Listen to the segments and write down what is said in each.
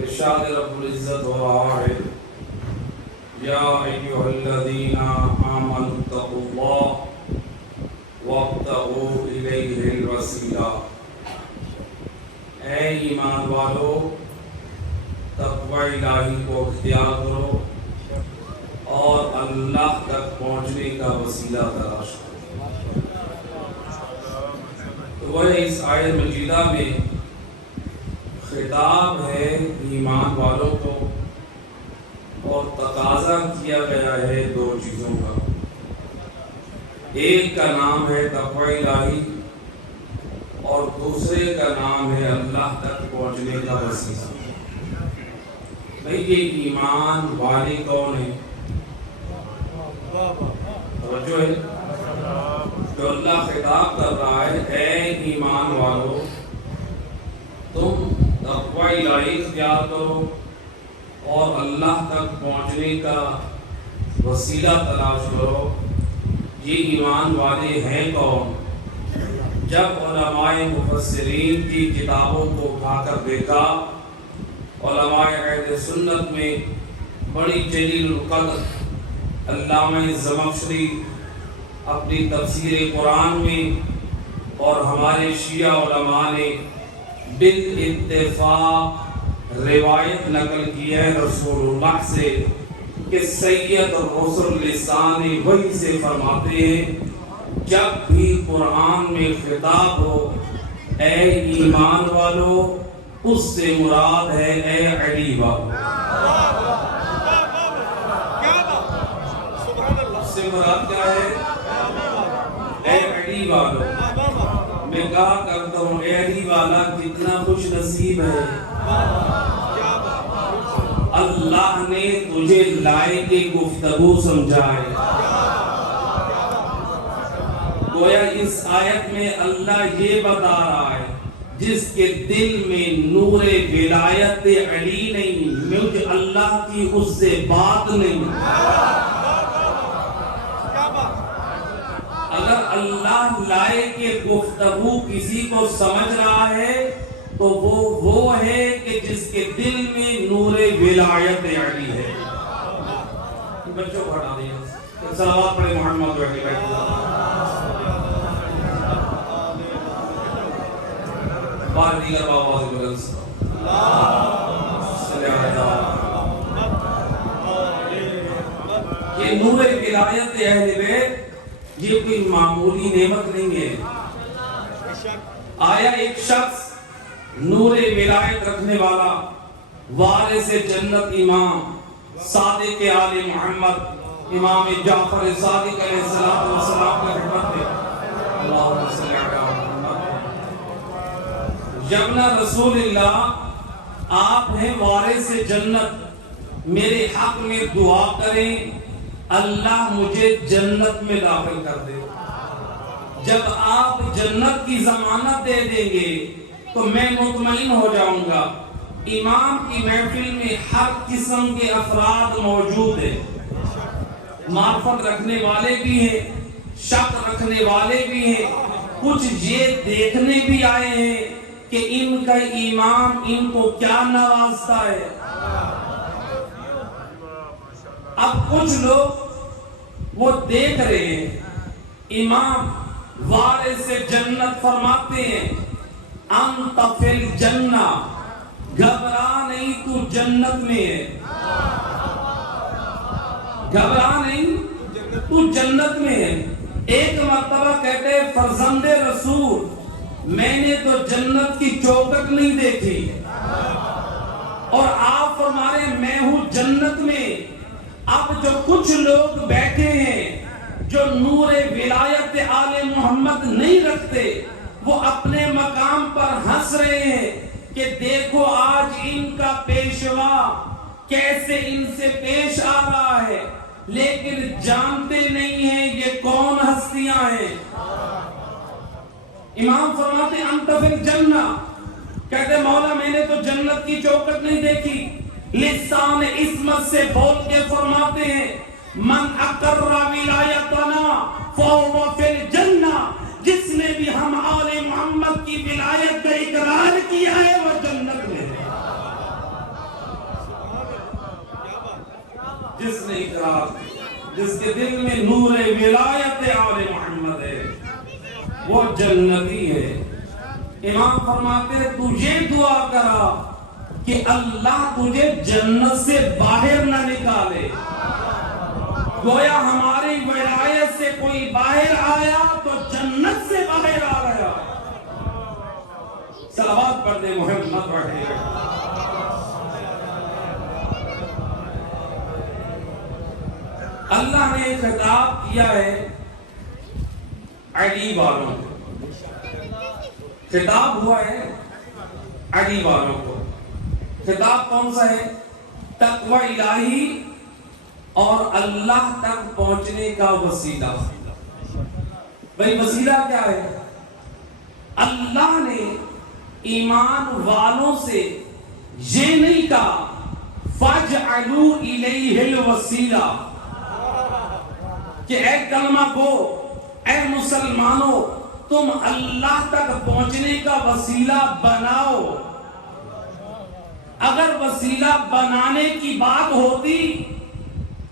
ارشاد رب العزت ہو رہا ہے یا ایھا الذین آمنوا اتقوا اللہ وابتغوا الیہ الوسیلہ، اے ایمان والو تقوی الہی کو اختیار کرو اور اللہ تک پہنچنے کا وسیلہ تلاش کرو۔ تو وہ اس آیت مجیدہ میں خطاب ہے ایمان والوں کو اور تقاضا کیا گیا ہے دو چیزوں کا۔ ایک کا نام ہے تقوی الہی اور دوسرے کا نام ہے اللہ تک پہنچنے کا وسیلہ۔ بھئی یہ ایمان والے کون ہیں؟ توجہ ہے جو اللہ خطاب کر رہا ہے، اے ایمان والو تم تقوی الہی اختیار کرو اور اللہ تک پہنچنے کا وسیلہ تلاش کرو۔ یہ ایمان والے ہیں کون؟ جب علماء مفسرین کی کتابوں کو اٹھا کر دیکھا، علماء اہل سنت میں بڑی جلیل القدر علامہ زمخشری اپنی تفسیر قرآن میں اور ہمارے شیعہ علماء نے بالاتفاق روایت نقل کی ہے رسول اللہ سے کہ سید الرسل لسان وحی سے فرماتے ہیں جب بھی قرآن میں خطاب ہو اے ایمان والو، اس سے مراد ہے اے علی والو۔ اس سے مراد کیا ہے؟ اے علی والو۔ میں کہا کرتا ہوں اے علی والا کتنا خوش نصیب ہے، اللہ نے تجھے لائق گفتگو سمجھا ہے۔ گویا اس آیت میں اللہ یہ بتا رہا ہے جس کے دل میں نور ولایت علی نہیں، مجھ اللہ کی اس سے بات نہیں۔ اگر اللہ لائق گفتگو کسی کو سمجھ رہا ہے تو وہ ہے کہ جس کے دل میں نور ولایت علی ہے۔ بچوں کو ہٹا دیا، صلوات پڑھے محمد و علی بار دیگر آواز بلند یہ نور ولایت اہل بیت یہ کوئی معمولی نعمت نہیں ہے۔ آیا ایک شخص نور ولایت رکھنے والا وارث جنت امام صادق آل محمد امام جعفر صادق علیہ السلام کا خدمت ہے۔ اللہم صلی علی محمد۔ یمنا رسول اللہ آپ ہیں وارث جنت، میرے حق میں دعا کریں اللہ مجھے جنت میں داخل کر دے۔ جب آپ جنت کی ضمانت دے دیں گے تو میں مطمئن ہو جاؤں گا۔ امام کی محفل میں ہر قسم کے افراد موجود ہیں، معرفت رکھنے والے بھی ہیں، شک رکھنے والے بھی ہیں، کچھ یہ دیکھنے بھی آئے ہیں کہ ان کا امام ان کو کیا نوازتا ہے۔ اب کچھ لوگ وہ دیکھ رہے ہیں، امام وارث جنت فرماتے ہیں انت فی الجنہ، گھبرا نہیں تو جنت میں ہے، گھبرا نہیں تو جنت میں ہے۔ ایک مرتبہ کہتے ہیں فرزند رسول میں نے تو جنت کی چوکٹ نہیں دیکھی، اور آپ فرما رہے ہیں میں ہوں جنت میں۔ اب جو کچھ لوگ بیٹھے ہیں جو نور ولایت آل محمد نہیں رکھتے، وہ اپنے مقام پر ہنس رہے ہیں کہ دیکھو آج ان کا پیشوا کیسے ان سے پیش آ رہا ہے، لیکن جانتے نہیں ہیں یہ کون ہستیاں ہیں۔ امام فرماتے انت فی الجنہ، کہتے مولا میں نے تو جنت کی چوکٹ نہیں دیکھی۔ لسان عصمت سے بول کے فرماتے ہیں من اقر ولایتنا فهو فی الجنہ، جس نے بھی ہم آل محمد کی ولایت کا اقرار کیا ہے وہ جنت میں ہے۔ جس نے اقرار کیا، جس کے دل میں نور ولایت آل محمد ہے، وہ جنتی ہے۔ امام فرماتے ہیں تجھے دعا کرا کہ اللہ تجھے جنت سے باہر نہ نکالے۔ گویا ہماری ولایت سے کوئی باہر آیا تو جنت سے باہر آ گیا۔ صلوات پڑھ دے محمد پڑھے۔ اللہ نے خطاب کیا ہے علی والوں کو، خطاب ہوا ہے علی والوں کو۔ خطاب کون سا ہے؟ تقوی الہی اور اللہ تک پہنچنے کا وسیلہ۔ بھئی وسیلہ کیا ہے؟ اللہ نے ایمان والوں سے یہ نہیں کہا فَاجْعَلُوا إِلَيْهِ الْوَسِيلَةَ کہ اے کلمہ گو، اے مسلمانوں، تم اللہ تک پہنچنے کا وسیلہ بناؤ۔ اگر وسیلہ بنانے کی بات ہوتی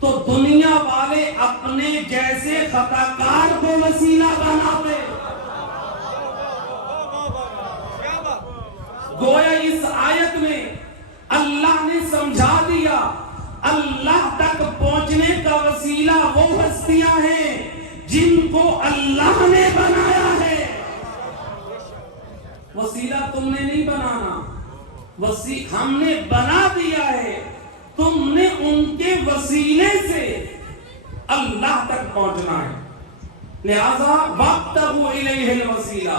تو دنیا والے اپنے جیسے خطا کار کو وسیلہ بناتے۔ گویا اس آیت میں اللہ نے سمجھا دیا اللہ تک پہنچنے کا وسیلہ وہ ہستیاں ہیں جن کو اللہ نے بنایا ہے۔ وسیلہ تم نے نہیں بنانا، ہم نے بنا دیا ہے، تم نے ان کے وسیلے سے اللہ تک پہنچنا ہے۔ لہذا وَابْتَغُوا إِلَيْهِ الْوَسِيلَةَ،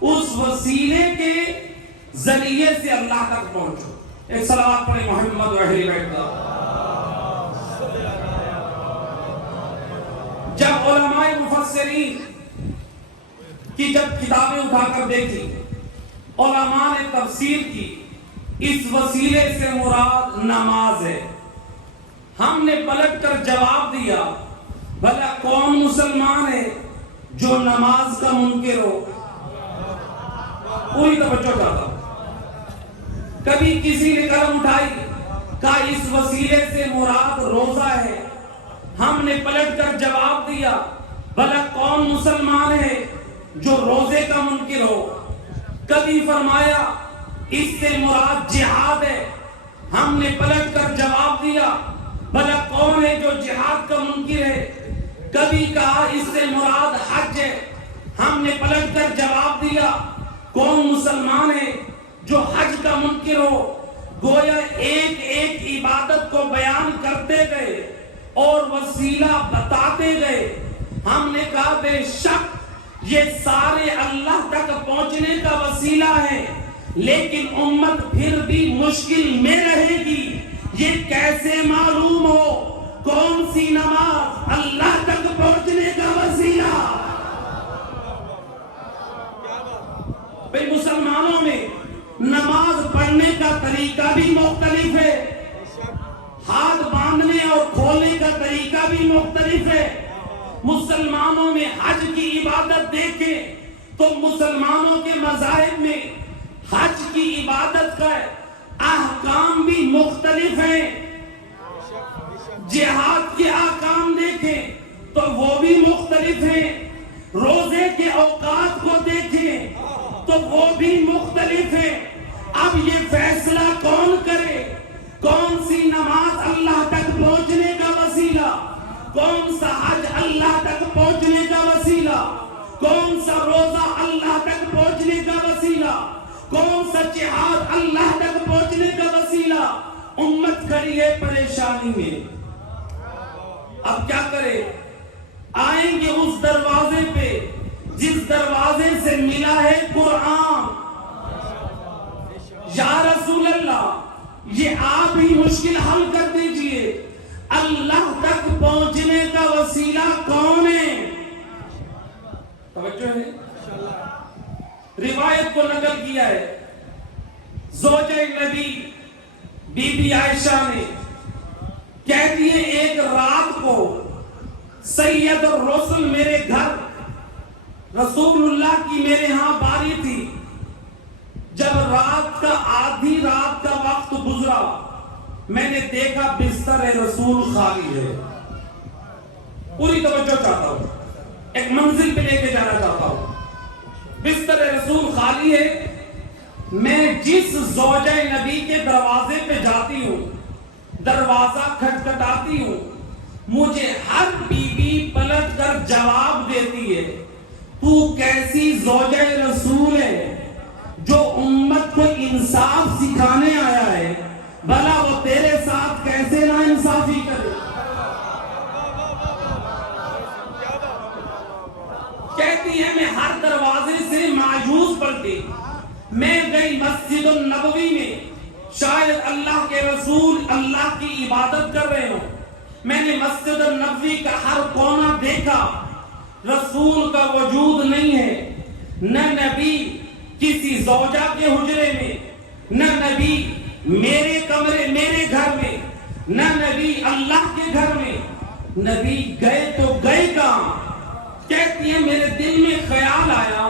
اس وسیلے کے ذریعے سے اللہ تک پہنچو۔ ایک صلوات پڑھیں محمد و اہل بیت کا۔ جب علماء مفسرین کی جب کتابیں اٹھا کر دیکھی، علماء نے تفسیر کی، اس وسیلے سے مراد نماز ہے۔ ہم نے پلٹ کر جواب دیا بھلا کون مسلمان ہے جو نماز کا منکر ہو؟ پوری توجہ چاہتا ہوں۔ کبھی کسی نے قلم اٹھائی کہا اس وسیلے سے مراد روزہ ہے، ہم نے پلٹ کر جواب دیا بھلا کون مسلمان ہے جو روزے کا منکر ہو؟ کبھی فرمایا اس سے مراد جہاد ہے، ہم نے پلٹ کر جواب دیا بھلا کون ہے جو جہاد کا منکر ہے؟ کبھی کہا اس سے مراد حج ہے، ہم نے پلٹ کر جواب دیا کون مسلمان ہے جو حج کا منکر ہو؟ گویا ایک ایک عبادت کو بیان کرتے گئے اور وسیلہ بتاتے گئے۔ ہم نے کہا بے شک یہ سارے اللہ تک پہنچنے کا وسیلہ ہے، لیکن امت پھر بھی مشکل میں رہے گی۔ یہ کیسے معلوم ہو کون سی نماز اللہ تک پہنچنے کا وسیلہ؟ بھئی مسلمانوں میں نماز پڑھنے کا طریقہ بھی مختلف ہے، ہاتھ باندھنے اور کھولنے کا طریقہ بھی مختلف ہے۔ مسلمانوں میں حج کی عبادت دیکھیں تو مسلمانوں کے مذاہب میں حج کی عبادت کا احکام بھی مختلف ہیں۔ جہاد کے احکام دیکھیں تو وہ بھی مختلف ہیں۔ روزے کے اوقات کو دیکھیں تو وہ بھی مختلف ہیں۔ اب یہ فیصلہ کون کرے کون سی نماز اللہ تک پہنچنے کا وسیلہ، کون سا حج اللہ تک پہنچنے کا وسیلہ، کون سا روزہ اللہ تک پہنچنے کا وسیلہ، کون سا جہاد اللہ تک پہنچنے کا وسیلہ؟ امت کھڑی ہے پریشانی میں۔ اب کیا کرے؟ آئیں گے اس دروازے پہ جس دروازے سے ملا ہے قرآن۔ یا رسول اللہ یہ آپ ہی مشکل حل کر دیجئے، اللہ تک پہنچنے کا وسیلہ کون ہے؟ توجہ ہے؟ روایت کو نقل کیا ہے زوجہ نبی بی بی عائشہ نے، کہتی ہے ایک رات کو سید الرسل میرے گھر رسول اللہ کی میرے ہاں باری تھی۔ جب رات کا آدھی رات کا وقت گزرا میں نے دیکھا بستر رسول خالی ہے. پوری توجہ چاہتا ہوں, ایک منزل پہ لے کے جانا چاہتا ہوں. بستر رسول خالی ہے. میں جس زوجہ نبی کے دروازے پہ جاتی ہوں, دروازہ کھٹکھٹاتی ہوں, مجھے ہر بی بی پلٹ کر جواب دیتی ہے, تو کیسی زوجہ رسول ہے جو امت کو انصاف سکھانے آیا ہے, بھلا وہ تیرے ساتھ کیسے نا انصافی کرے. کہتی ہے میں ہر دروازے سے مایوس پلٹی. میں گئی مسجد النبوی میں, شاید اللہ کے رسول اللہ کی عبادت کر رہے ہوں. میں نے مسجد النبوی کا ہر کونا دیکھا, رسول کا وجود نہیں ہے. نہ نبی کسی زوجہ کے حجرے میں, نہ نبی میرے کمرے میرے گھر میں, نہ نبی اللہ کے گھر میں. نبی گئے تو گئے کہاں؟ کہتی ہیں میرے دل میں خیال آیا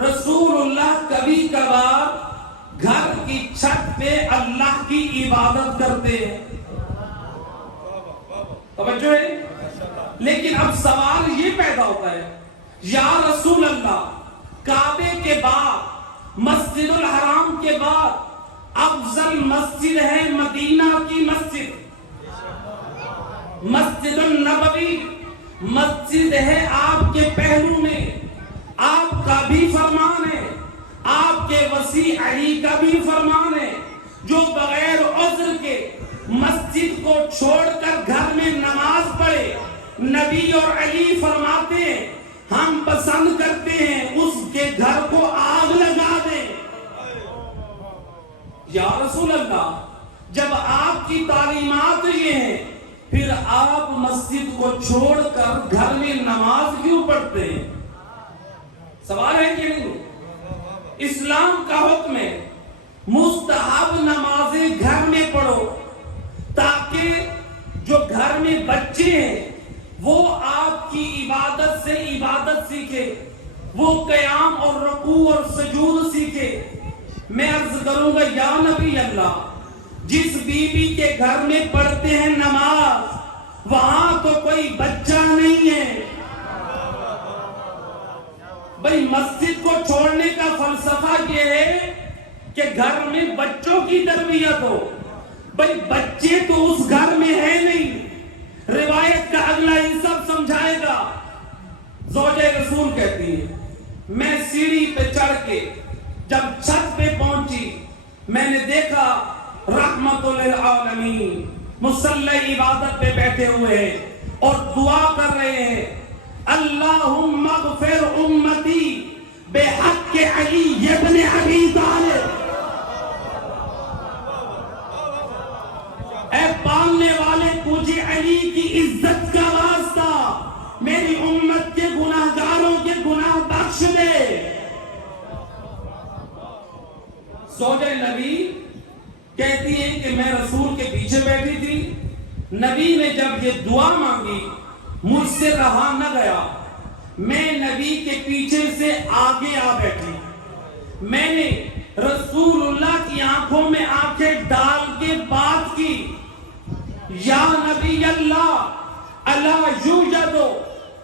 رسول اللہ کبھی کبھار گھر کی چھت پہ اللہ کی عبادت کرتے ہیں. توجہ ہے. لیکن اب سوال یہ پیدا ہوتا ہے, یا رسول اللہ کعبے کے بعد, مسجد الحرام کے بعد افضل مسجد ہے مدینہ کی مسجد, مسجد النبوی مسجد ہے آپ کے پہلو میں. آپ کا بھی فرمان ہے, آپ کے وسیع علی کا بھی فرمان ہے, جو بغیر عذر کے مسجد کو چھوڑ کر گھر میں نماز پڑھے. نبی اور علی فرماتے ہیں ہم پسند کرتے ہیں اس کے گھر کو آگ لگا دیں. یا رسول اللہ جب آپ کی تعلیمات یہ ہیں, پھر آپ مسجد کو چھوڑ کر گھر میں نماز کیوں پڑھتے ہیں؟ سوال ہے کہ نہیں؟ اسلام کا حکم ہے مستحب نمازیں گھر میں پڑھو, تاکہ جو گھر میں بچے ہیں وہ آپ کی عبادت سے عبادت سیکھے, وہ قیام اور رکوع اور سجود سیکھے. میں عرض کروں گا یا نبی اللہ, جس بی بی کے گھر میں پڑھتے ہیں نماز, وہاں تو کوئی بچہ نہیں ہے. بھئی مسجد کو چھوڑنے کا فلسفہ یہ ہے کہ گھر میں بچوں کی تربیت ہو. بھئی بچے تو اس گھر میں ہے نہیں. روایت کا اگلا حصہ سمجھائے گا. زوجہ رسول کہتی ہے میں سیڑھی پہ چڑھ کے جب چھت پہ پہنچی, میں نے دیکھا رحمت للعالمین مصلی عبادت پہ بیٹھے ہوئے ہیں اور دعا کر رہے ہیں, اللہم اغفر امتی بحق علی ابن ابی طالب. اے پالنے والے تجھے علی کی عزت کا واسطہ میری امت کے گناہگاروں کے گناہ بخش دے. زوجہ نبی کہتی ہے کہ میں رسول کے پیچھے بیٹھی تھی, نبی نے جب یہ دعا مانگی مجھ سے رہا نہ گیا, میں نبی کے پیچھے سے آگے آ بیٹھی. میں نے رسول اللہ کی آنکھوں میں آنکھیں ڈال کے بات کی, یا نبی اللہ الا یوجد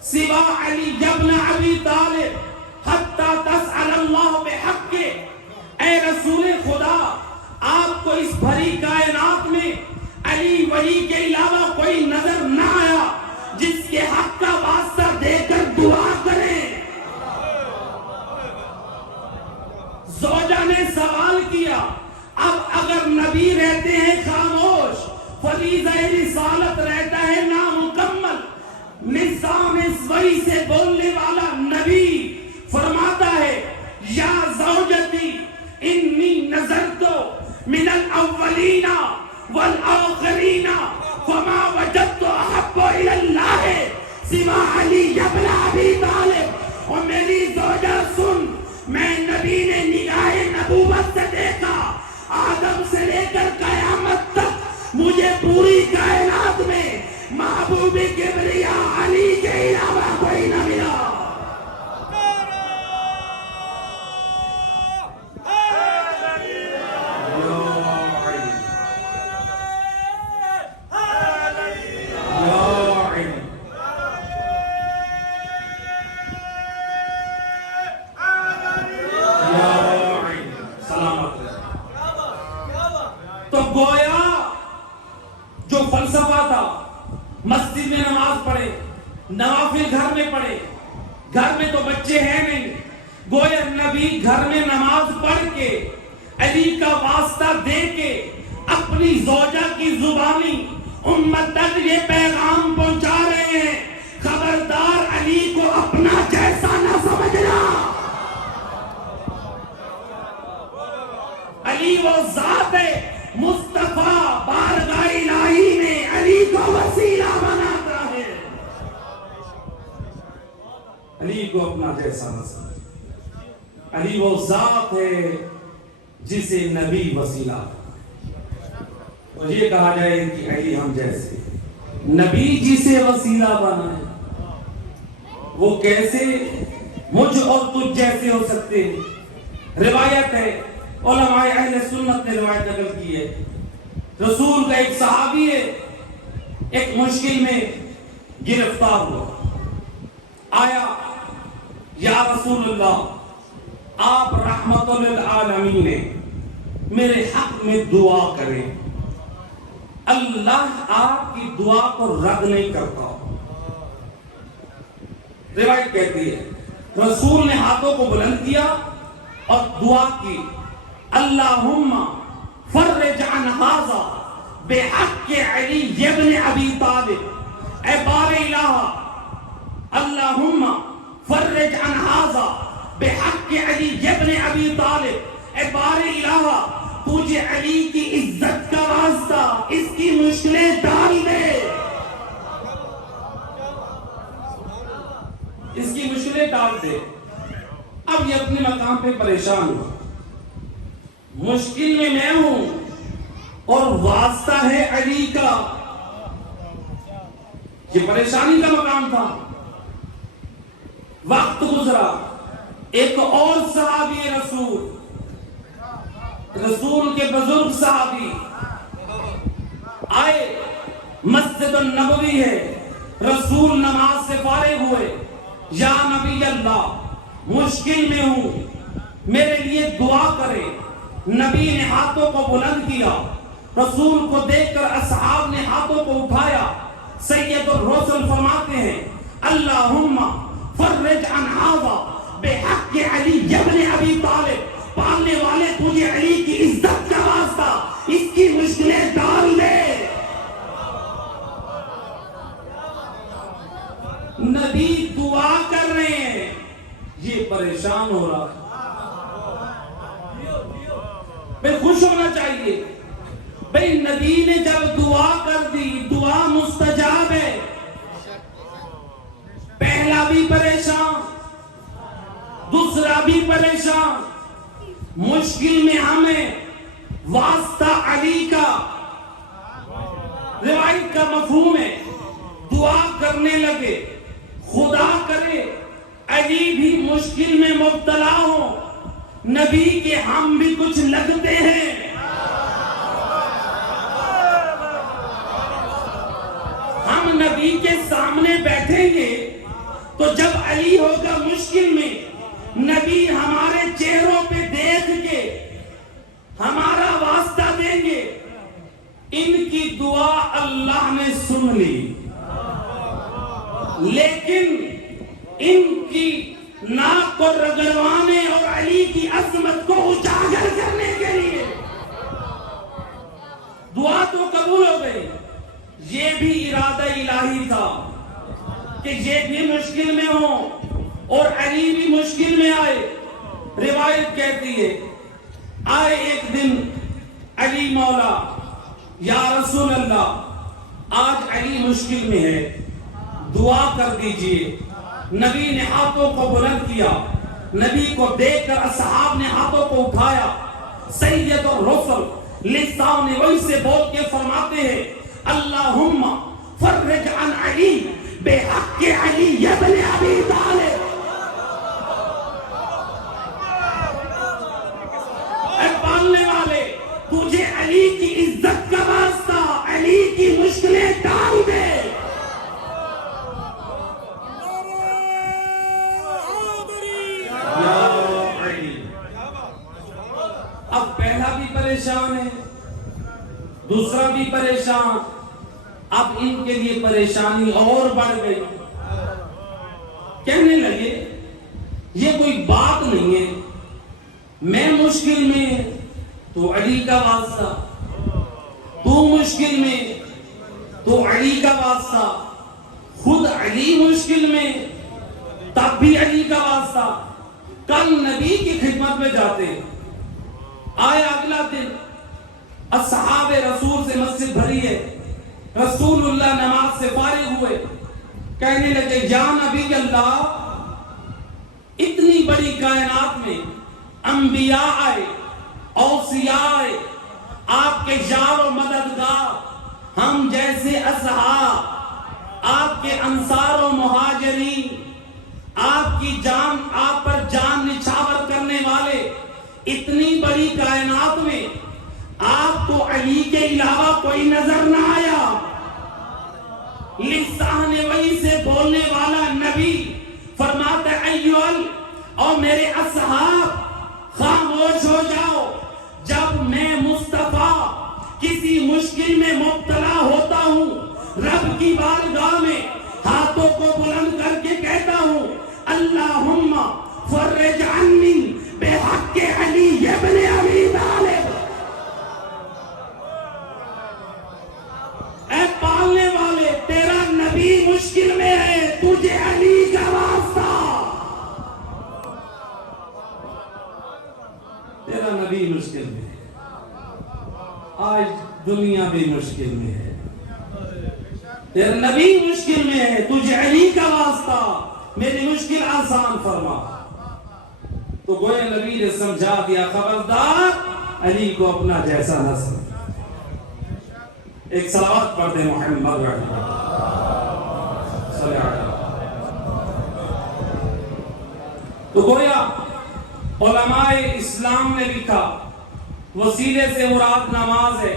سوا علی ابن ابی طالب حتی تسأل اللہ بحق. اے رسول خدا, آپ کو اس بھری کائنات میں علی ولی کے علاوہ کوئی نظر نہ آیا جس کے حق کا واسطہ دے کر دعا کریں. زوجہ نے سوال کیا, اب اگر نبی رہتے ہیں خاموش, فریضہ رسالت رہتا ہے نامکمل, نظام وحی سے بولنے والا نبی فرماتا ہے یا زوجتی انی نظرت من الاولین والآخرین فما وجدت احب الی اللہ سوا علی ابن ابی طالب. اور میری زوجہ سن, میں نبی نے نگاہ نبوت سے دیکھا, آدم سے لے کر قیامت تک مجھے پوری کائنات میں محبوب کبریا علی کے علاوہ کوئی نہ ملا. تو گویا جو فلسفہ تھا مسجد میں نماز پڑھے، نوافل گھر میں پڑھے، گھر میں تو بچے ہیں نہیں، گویا نبی گھر میں نماز پڑھ کے علی کا واسطہ دے کے اپنی زوجہ کی زبانی امت تک یہ پیغام پہنچا رہے ہیں، خبردار علی کو اپنا جیسا نہ سمجھنا، علی وہ ذات ہے، مصطفیٰ بارگاہ الہی نے علی کو وسیلہ بناتا ہے، علی کو اپنا جیسا نہ سمجھنا، علی وہ ذات ہے جسے نبی وسیلہ، اور یہ کہا جائے کہ علی ہم جیسے، نبی جسے وسیلہ بنائے وہ کیسے مجھ اور تجھ جیسے ہو سکتے ہیں؟ روایت ہے، علماء اہل سنت نے روایت نقل کی ہے، رسول کا ایک صحابی ہے، ایک مشکل میں گرفتار ہوا، آیا یا رسول اللہ آپ رحمت للعالمین ہیں، میرے حق میں دعا کریں، اللہ آپ کی دعا کو رد نہیں کرتا۔ روایت کہتی ہے رسول نے ہاتھوں کو بلند کیا اور دعا کی، اللہم فرج عن ھذا بحق علی ابن ابی طالب، اے بار الہ اللہم فرج عن ھذا بحق علی ابن ابی طالب، اے بار الہ تجھے علی کی عزت کا واسطہ اس کی مشکلیں ڈال دے، اس کی مشکلیں ڈال دے۔ اب یہ اپنے مقام پہ پریشان ہوا، مشکل میں ہوں اور واسطہ ہے علی کا، یہ پریشانی کا مقام تھا۔ وقت گزرا، ایک اور صحابی رسول کے بزرگ صحابی آئے، مسجد النبوی ہے، رسول نماز سے فارغ ہوئے، یا نبی اللہ مشکل میں ہوں میرے لیے دعا کرے، نبی نے ہاتھوں کو بلند کیا، رسول کو دیکھ کر اصحاب نے ہاتھوں کو اٹھایا، سید الرسل فرماتے ہیں اللہم فرج عن ھذا بحق علی ابن ابی طالب، پالنے والے تجھے علی کی عزت کا واسطہ اس کی مشکلیں ڈال دے۔ نبی دعا کر رہے ہیں، یہ پریشان ہو رہا ہے، بھئی خوش ہونا چاہیے، بھئی نبی نے جب دعا کر دی، دعا مستجاب ہے، پہلا بھی پریشان دوسرا بھی پریشان، مشکل میں ہمیں واسطہ علی کا، روایت کا مفہوم ہے، دعا کرنے لگے، خدا کرے علی بھی مشکل میں مبتلا ہو، نبی کے ہم بھی کچھ لگتے ہیں، ہم نبی کے سامنے بیٹھیں گے تو جب علی ہوگا مشکل میں، نبی ہمارے چہروں پہ دیکھ کے ہمارا واسطہ دیں گے، ان کی دعا اللہ نے سن لی، لیکن ان کی ناک کو رگڑوانے اور علی کی عظمت کو اجاگر کرنے کے لیے دعا تو قبول ہو گئی، یہ بھی ارادہ الہی تھا کہ یہ بھی مشکل میں ہوں اور علی بھی مشکل میں آئے۔ روایت کہتی ہے آئے ایک دن علی مولا، یا رسول اللہ آج علی مشکل میں ہے، دعا کر دیجئے۔ نبی نے ہاتھوں کو بلند کیا، نبی کو دیکھ کر اصحاب نے ہاتھوں کو اٹھایا، سید الرسل لسان وحی سے بول کے فرماتے ہیں اللہم فرج عن علی بحق علی ابن ابی طالب، اے پالنے والے تجھے علی کی عزت کا واسطہ علی کی مشکلیں ڈال دے۔ اب پہلا بھی پریشان ہے، دوسرا بھی پریشان. اب ان کے لیے پریشانی اور بڑھ گئی. کہنے لگے یہ کوئی بات نہیں ہے, میں مشکل میں تو علی کا واسطہ, تو مشکل میں تو علی کا واسطہ, خود علی مشکل میں تب بھی علی کا واسطہ. کل نبی کی خدمت میں جاتے, آیا اگلا دن, اصحاب رسول سے مسجد بھری ہے, رسول اللہ نماز سے فارغ ہوئے, کہنے لگے یا نبی اللہ, اتنی بڑی کائنات میں انبیاء آئے, اوصیاء آئے, آپ کے یار و مددگار, ہم جیسے اصحاب, آپ کے انصار و مہاجرین, آپ کی جان, آپ پر جان نچھاور کرنے والے, اتنی بڑی کائنات میں آپ کو علی کے علاوہ کوئی نظر نہ آیا. لسان وحی سے بولنے والا نبی فرماتا ہے ایوال اور میرے اصحاب خاموش ہو جاؤ. جب میں مصطفیٰ کسی مشکل میں مبتلا ہوتا ہوں, رب کی بارگاہ میں ہاتھوں کو بلند کر کے کہتا ہوں اللہم فرج عنی بحق علی ابن ابی طالب. اے پالنے والے, تیرا نبی مشکل میں ہے, تجھے علی کا واسطہ. تیرا نبی مشکل میں ہے, آج دنیا بھی مشکل میں ہے, تیرا نبی مشکل میں ہے, تجھے علی کا واسطہ, میری مشکل آسان فرما. تو گویا نبی نے سمجھا دیا خبردار علی کو اپنا جیسا نہ سمجھ. ایک صلوات پڑھ دے محمد صلی اللہ علیہ وسلم. تو گویا علماء اسلام نے لکھا وسیلے سے مراد نماز ہے,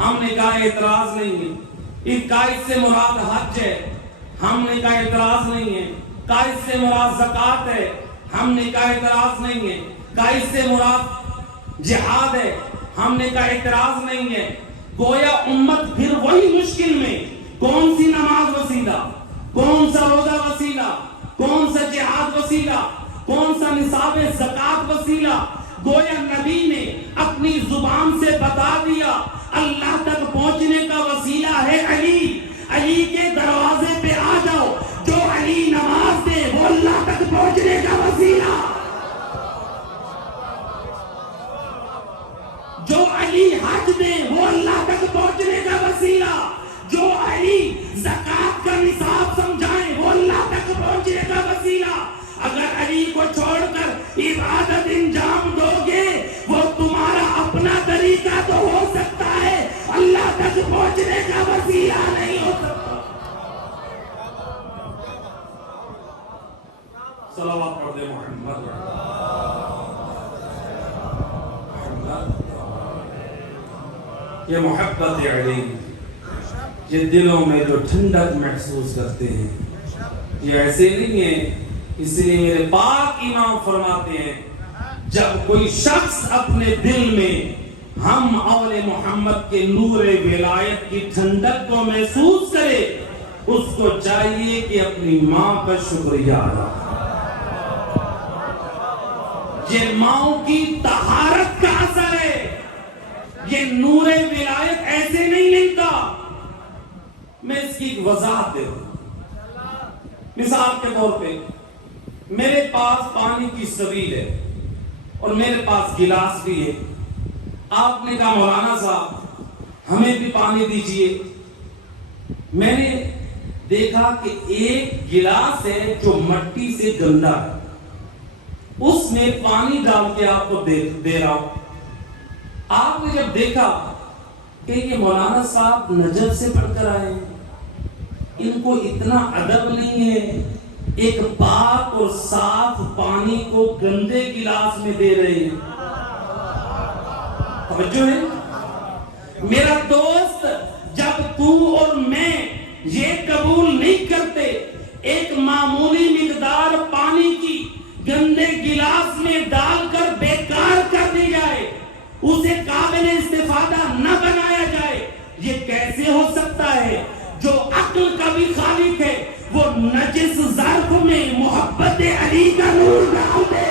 ہم نے کہا اعتراض نہیں ہے. اس قائد سے مراد حج ہے, ہم نے کہا اعتراض نہیں ہے. قائد سے مراد زکوٰۃ ہے, ہم نے کہا اعتراض نہیں ہے. قائد سے مراد جہاد ہے, ہم نے کہا اعتراض نہیں ہے. گویا امت پھر وہی مشکل میں, کون سی نماز وسیلہ, کون سا روزہ وسیلہ, کون سا جہاد وسیلہ, کون سا نصاب زکوٰۃ وسیلہ. گویا نبی نے اپنی زبان سے بتا دیا اللہ تک پہنچنے کا وسیلہ ہے علی. علی کے دروازے پہ آ جاؤ, جو علی نماز دے وہ اللہ تک پہنچنے کا وسیلہ, جو علی حج دے وہ اللہ تک پہنچنے کا وسیلہ, جو علی زکوٰۃ کا نصاب سمجھائیں وہ اللہ تک پہنچنے کا وسیلہ. اگر علی کو چھوڑ کر عبادت انجام دو گے وہ تمہارا اپنا طریقہ تو ہو سکتا ہے, اللہ تک پہنچنے کا وسیلہ نہیں ہو سکتا. صلوات پڑھ دے محمد. یہ محبت علی, یہ دلوں میں جو ٹھنڈک محسوس کرتے ہیں, یہ ایسے نہیں ہے. اس لیے میرے پاک امام فرماتے ہیں جب کوئی شخص اپنے دل میں ہم اول محمد کے نور ولایت کی ٹھنڈک کو محسوس کرے, اس کو چاہیے کہ اپنی ماں کا شکریہ ادا. یہ ماں کی طہارت کا اثر ہے, یہ نور ولایت ایسے نہیں ملتا. میں اس کی ایک وضاحت دے دوں. مثال کے طور پہ میرے پاس پانی کی سبیل ہے اور میرے پاس گلاس بھی ہے. آپ نے کہا مولانا صاحب ہمیں بھی پانی دیجئے. میں نے دیکھا کہ ایک گلاس ہے جو مٹی سے گندا ہے, اس میں پانی ڈال کے آپ کو دے رہا ہوں. آپ نے جب دیکھا کہ یہ مولانا صاحب نجف سے پڑھ کر آئے ہیں, ان کو اتنا ادب نہیں ہے, ایک پاک اور صاف پانی کو گندے گلاس میں دے رہے ہیں. توجہ ہے میرا دوست, جب تو اور میں یہ قبول نہیں کرتے ایک معمولی مقدار پانی کی گندے گلاس میں ڈال کر بیکار کر دی جائے, اسے قابل استفادہ نہ بنایا جائے, ہے جو عقل کا بھی خالق ہے، وہ نجس ظرف میں محبت علی کا نور ڈال دے۔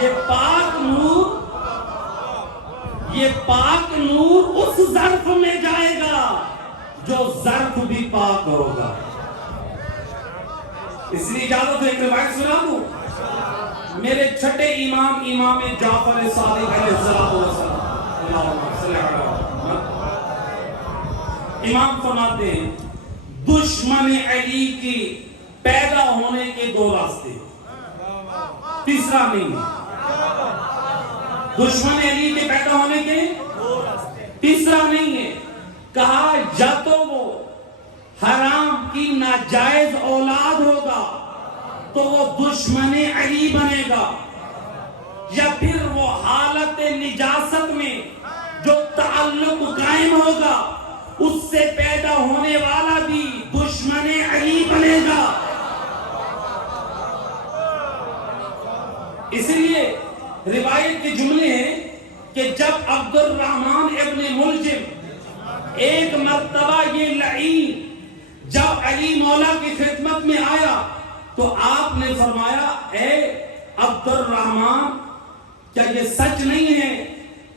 یہ پاک نور اس ظرف میں جائے گا جو ظرف بھی پاک ہوگا۔ اس لیے اجازت ہے ایک روایت سنا دوں۔ میرے چھٹے امام جعفر صادق علیہ السلام، امام فرماتے ہیں دشمن علی کی پیدا ہونے کے دو راستے، تیسرا نہیں۔ دشمن علی کے پیدا ہونے کے تیسرا نہیں ہے۔ کہا یا تو وہ حرام کی ناجائز اولاد ہوگا تو وہ دشمن علی بنے گا، یا پھر وہ حالت نجاست میں جو تعلق قائم ہوگا اس سے پیدا ہونے والا بھی دشمن علی بنے گا۔ اس لیے روایت کے جملے ہیں کہ جب عبد الرحمن ابن ملجم ایک مرتبہ یہ لعین جب علی مولا کی خدمت میں آیا تو آپ نے فرمایا اے عبد الرحمن، کیا یہ سچ نہیں ہے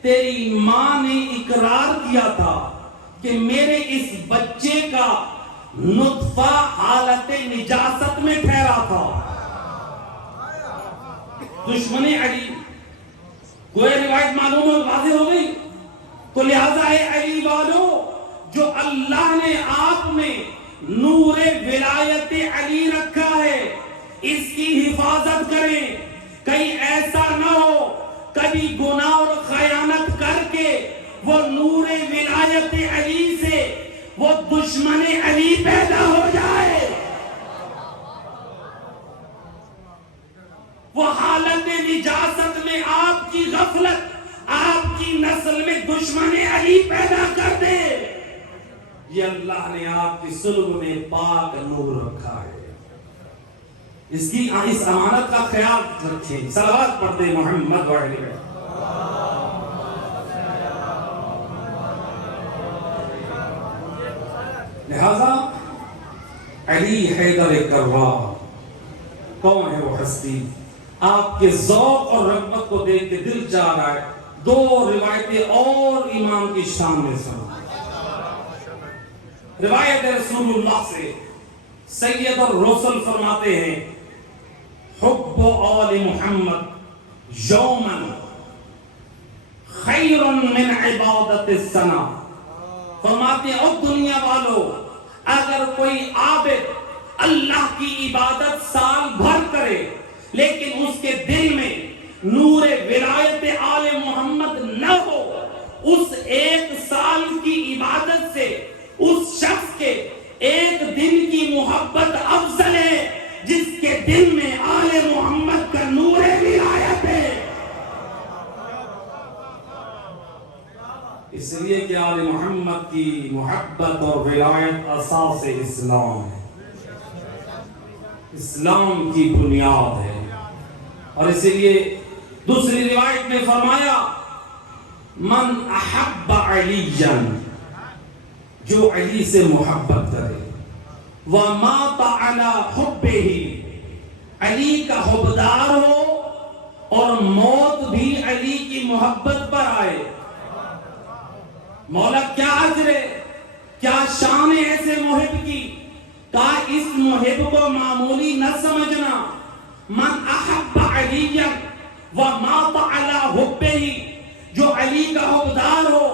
تیری ماں نے اقرار کیا تھا کہ میرے اس بچے کا نطفہ حالت نجاست میں ٹھہرا تھا؟ دشمن علی کوئی روایت معلوم اور واضح ہو گئی۔ تو لہذا ہے علی والو، جو اللہ نے آپ میں نور ولایت علی رکھا ہے، اس کی حفاظت کریں، کہیں ایسا نہ ہو کبھی گناہ اور خیانت کر کے وہ نور ولایت علی سے وہ دشمن علی پیدا ہو جائے، وہ حالت نجاست میں آپ کی غفلت آپ کی نسل میں دشمن علی پیدا کر دے۔ یہ اللہ نے آپ کی صلب میں پاک نور رکھا ہے، اس امانت کا خیال رکھیں۔ صلوات پڑھتے محمد وعلیہ وسلم۔ لہذا علی حیدر کرار کون ہے وہ ہستی؟ آپ کے ذوق اور رغبت کو دیکھ کے دل چاہ رہا ہے دو روایتیں اور امام کی شان میں سنا۔ روایت رسول اللہ سے سید الرسل فرماتے ہیں حب آل محمد یومن خیر من عبادت السنہ۔ فرماتے ہیں او دنیا والو، اگر کوئی عابد اللہ کی عبادت سال بھر کرے لیکن اس کے دل میں نور ولایت آل محمد نہ ہو، اس ایک سال کی عبادت سے اس شخص کے ایک دن کی محبت افضل ہے جس کے دل میں آل محمد کا نور ولایت ہے۔ اس لیے کہ آل محمد کی محبت اور ولایت اساس اسلام ہے، اسلام کی بنیاد ہے۔ اور اسی لیے دوسری روایت میں فرمایا من احب علیًا، جو علی سے محبت کرے، ومات علی حبہ، علی کا حبدار ہو اور موت بھی علی کی محبت پر آئے۔ مولا کیا اجر ہے، کیا شان ہے ایسے محب کی، کہا اس محب کو معمولی نہ سمجھنا۔ من احب علیًا ومات علی حبہ، جو علی کا حبدار ہو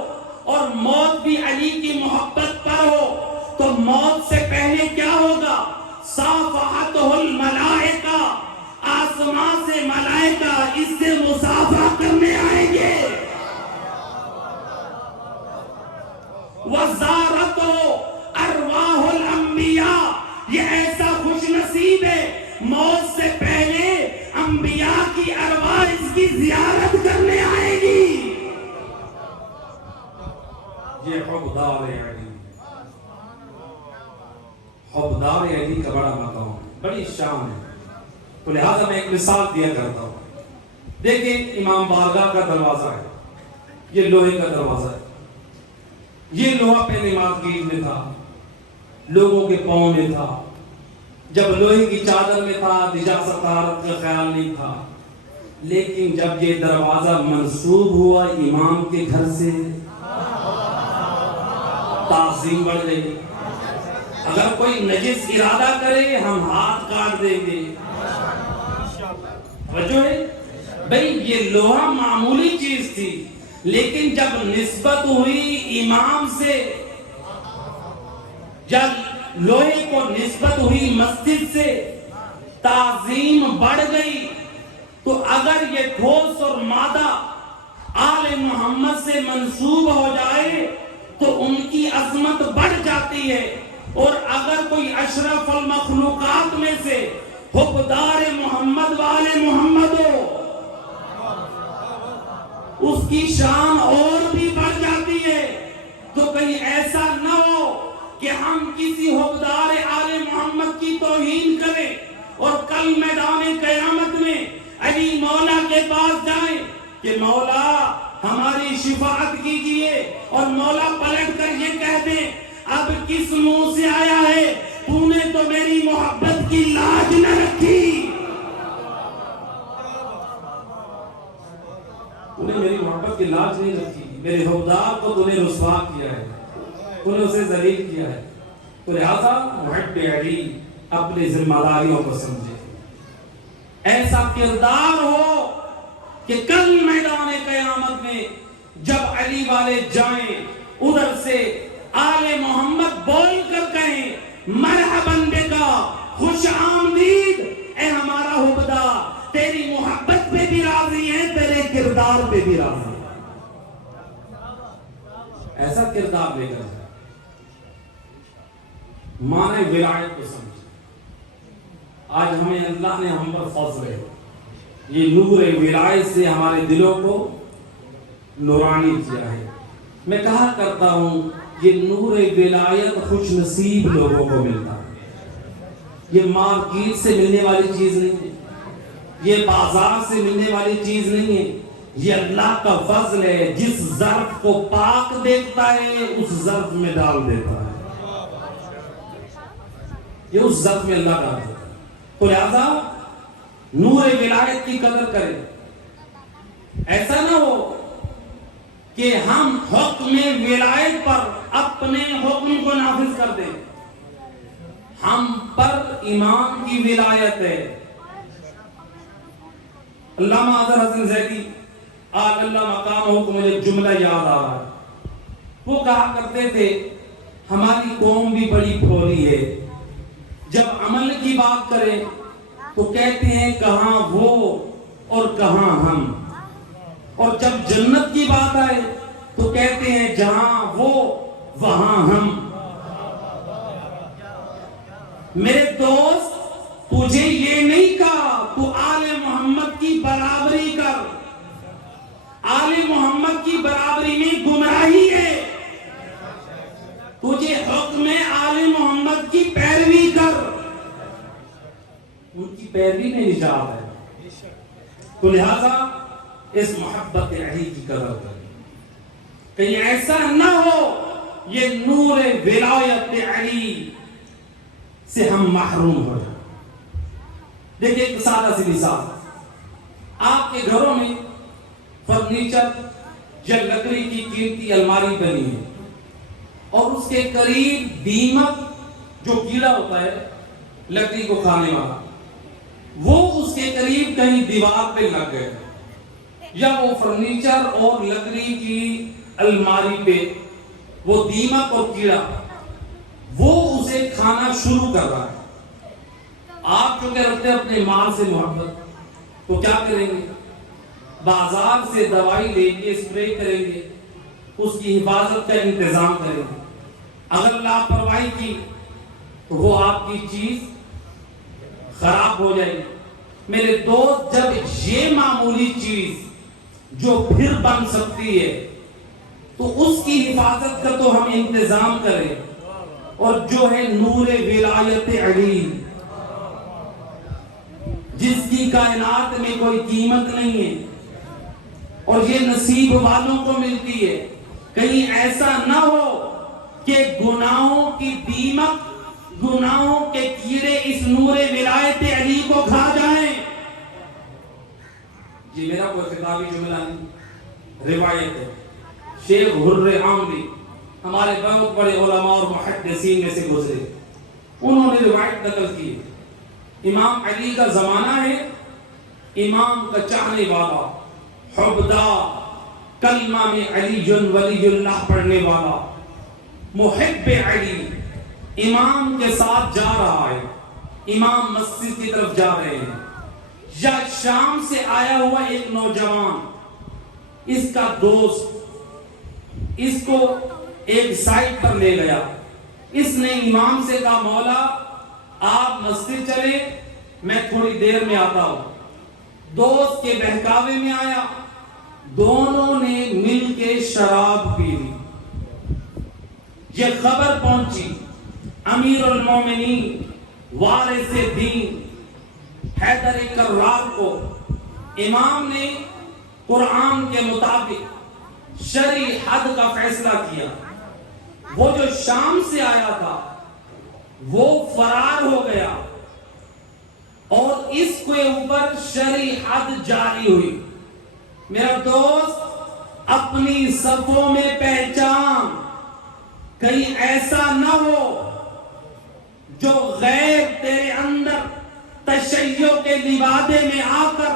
اور موت بھی علی کی محبت پر ہو، تو موت سے پہلے کیا ہوگا؟ صافحتہ الملائکہ، آسمان سے ملائکہ اس سے مصافحہ کرنے آئیں گے۔ وزارتہ ارواح الانبیاء، یہ ایسا خوش نصیب ہے موت سے پہلے انبیاء کی ارواح اس کی زیارت کرنے آئے گی۔ یہ حبدار علی، حبدار علی کا بڑا مقام ہے، بڑی شان ہے۔ تو لہذا میں ایک مثال دیا کرتا ہوں۔ دیکھیں امام بارگاہ کا دروازہ ہے، یہ لوہے کا دروازہ ہے. یہ لوہا پہلے مارکیٹ میں تھا, لوگوں کے پاؤں میں تھا. جب لوہے کی چادر میں تھا نجاست طہارت کا خیال نہیں تھا. لیکن جب یہ دروازہ منسوب ہوا امام کے گھر سے, تعظیم بڑھ گئی. اگر کوئی نجس ارادہ کرے ہم ہاتھ کاٹ دیں گے. وجہ ہے بھئی یہ لوہا معمولی چیز تھی, لیکن جب نسبت ہوئی امام سے, جب لوہے کو نسبت ہوئی مسجد سے, تعظیم بڑھ گئی. تو اگر یہ ٹھوس اور مادہ آل محمد سے منسوب ہو جائے تو ان کی عظمت بڑھ جاتی ہے. اور اگر کوئی اشرف المخلوقات میں سے حبدار محمد والے محمد ہو, اس کی شان اور بھی بڑھ جاتی ہے. تو کہیں ایسا نہ ہو کہ ہم کسی حبدار آل محمد کی توہین کریں اور کل میدان قیامت میں علی مولا کے پاس جائیں کہ مولا ہماری شفاعت کیجئے, اور مولا پلٹ کر یہ کہہ دیں اب کس منہ سے آیا ہے, تو نے تو میری محبت کی لاج نہ رکھی. تو نے میری محبت کی لاج نہیں رکھی, میرے حبدار کو تو نے رسوا کیا ہے, تو نے اسے ذلیل کیا ہے. تو لہذا محب علی اپنے ذمہ داریوں کو سمجھے, ایسا کردار ہو کہ کل میدان قیامت میں جب علی والے جائیں ادھر سے آل محمد بول کر کہیں مرحباً بکا, خوش آمدید اے ہمارا حبدار, تیری محبت پہ بھی راضی ہیں, تیرے کردار پہ بھی راضی ہیں. ایسا کردار لے کر جائے, مانے ولایت کو سمجھے. آج ہمیں اللہ نے ہم پر فضل ہے, یہ نور ولایت سے ہمارے دلوں کو نورانی کیا ہے. میں کہا کرتا ہوں یہ نور ولایت خوش نصیب لوگوں کو ملتا ہے. یہ مارکیٹ سے ملنے والی چیز نہیں ہے, یہ بازار سے ملنے والی چیز نہیں ہے. یہ اللہ کا فضل ہے, جس ظرف کو پاک دیکھتا ہے اس ظرف میں ڈال دیتا ہے. یہ اس ظرف میں اللہ ڈال دیتا ہے. تو لہذا نور ولایت کی قدر کریں. ایسا نہ ہو کہ ہم حکم ولایت پر اپنے حکم کو نافذ کر دیں. ہم پر امام کی ولایت ہے. علامہ اظہر حسن زیدی آج اللہ مقامہ کو مجھے جملہ یاد آ رہا ہے. وہ کہا کرتے تھے ہماری قوم بھی بڑی بھولی ہے, جب عمل کی بات کریں تو کہتے ہیں کہاں وہ اور کہاں ہم, اور جب جنت کی بات آئے تو کہتے ہیں جہاں وہ وہاں ہم. میرے دوست تجھے یہ نہیں کہا تو آل محمد کی برابری کر, آل محمد کی برابری میں گمراہی ہے. تجھے حکم آل محمد کی پیروی کر, ان کی پیروی میں نجات ہے. تو لہذا اس محبت علی کی قدر کریں. کہیں ایسا نہ ہو یہ نور ولایت علی سے ہم محروم ہو جائیں. دیکھیں ایک سادہ سی مثال, آپ کے گھروں میں فرنیچر یا لکڑی کی قیمتی الماری بنی ہے اور اس کے قریب دیمک جو کیڑا ہوتا ہے لکڑی کو کھانے والا, وہ اس کے قریب کہیں دیوار پہ لگ گئے, یا وہ فرنیچر اور لکڑی کی الماری پہ وہ دیمک اور کیڑا وہ اسے کھانا شروع کر رہا ہے. آپ جو کرتے ہیں اپنے مال سے محبت, تو کیا کریں گے؟ بازار سے دوائی لیں گے, اسپرے کریں گے, اس کی حفاظت کا انتظام کریں گے. اگر لاپرواہی کی تو وہ آپ کی چیز خراب ہو جائے گی. میرے دوست جب یہ معمولی چیز جو پھر بن سکتی ہے تو اس کی حفاظت کا تو ہم انتظام کریں. اور جو ہے نور ولایت علی, جس کی کائنات میں کوئی قیمت نہیں ہے, اور یہ نصیب والوں کو ملتی ہے. کہیں ایسا نہ ہو کہ گناہوں کی دیمک، گناہوں کے کیڑے اس نور ولایت علی کو کھا جائیں. یہ میرا کوئی خطابی جملہ نہیں، روایت ہے. شیخ حر عاملی ہمارے بہت بڑے علماء اور محدثین میں سے گزرے، انہوں نے روایت نقل کی. امام علی کا زمانہ ہے، امام کا چاہنے والا، حبدار، کلمہ میں علی ولی اللہ پڑھنے والا، محب علی امام کے ساتھ جا رہا ہے. امام مسجد کی طرف جا رہے ہیں. یا شام سے آیا ہوا ایک نوجوان، اس کا دوست اس کو ایک سائٹ پر لے گیا. اس نے امام سے کہا مولا آپ مسجد چلے، میں تھوڑی دیر میں آتا ہوں. دوست کے بہکاوے میں آیا، دونوں نے مل کے شراب پی لی. یہ خبر پہنچی امیر المومنین وارث دین حیدر کرار کو. امام نے قرآن کے مطابق شرعی حد کا فیصلہ کیا. وہ جو شام سے آیا تھا وہ فرار ہو گیا اور اس کے اوپر شرعی حد جاری ہوئی. میرا دوست اپنی صفوں میں پہچان، کہیں ایسا نہ ہو جو غیر تیرے اندر تشیع کے لبادے میں آ کر